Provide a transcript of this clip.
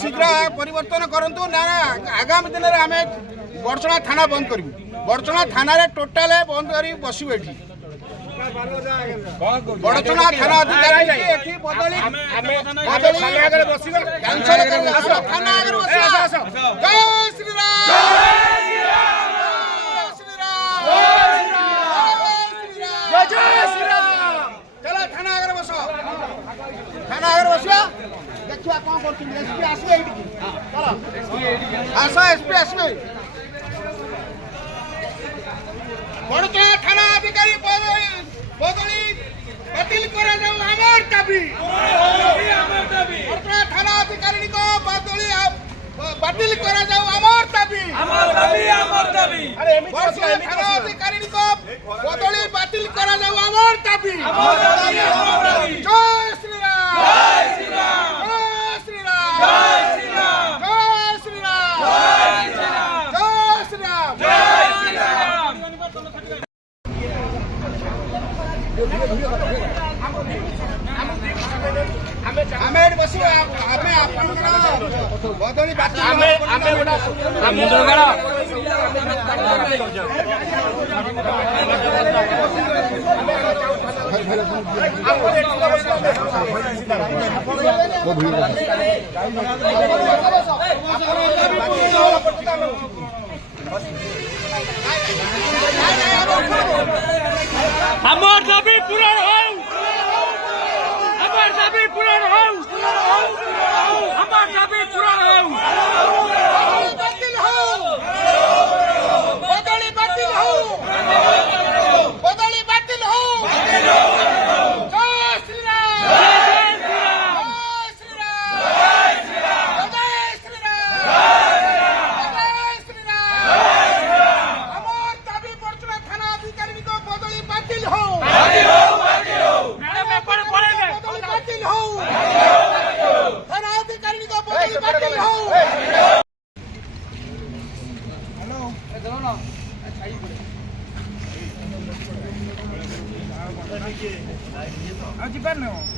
शीघ्र परिवर्तन करूँ ना आगामी दिन में आम बड़चना थाना बंद करूँ बड़चना थाना टोटाल बंद कर बसबू ये बड़चना थाना अधिकारी चलो थाना आगे बस थाना आगे बसिया देखिए कौन करते एसपी आसवे चलो आस एसपी आसवे बड़चना थाना अधिकारी बदली बातिल करा जाऊ आमर दाबी बड़चना थाना अधिकारी को बदली बातिल करा जाऊ आमर दाबी बड़चना थाना अधिकारी को बदली बातिल करा जाऊ आमर दाबी जय श्री राम जय श्री राम जय श्री राम जय श्री राम जय श्री राम जय श्री राम जय श्री राम आमे बसु आमे आपनकर बदली बात आमे गोटा मुंडगड़ा আমার দাবি পূরণ হোক আমার দাবি পূরণ হোক আমার দাবি পূরণ হোক বাতিল হও বদলি বাতিল হও বদলি বাতিল হও জয় শ্রী রাম জয় শ্রী রাম জয় শ্রী রাম জয় শ্রী রাম জয় শ্রী রাম আমার দাবি বড়চনা থানা আধিকারিক বদলি বাতিল হও ম্যাডাম একবার বলে দেন বদলি বাতিল হও থানা আধিকারিক বদলি বাতিল হও ଯିବାର ନୁହଁ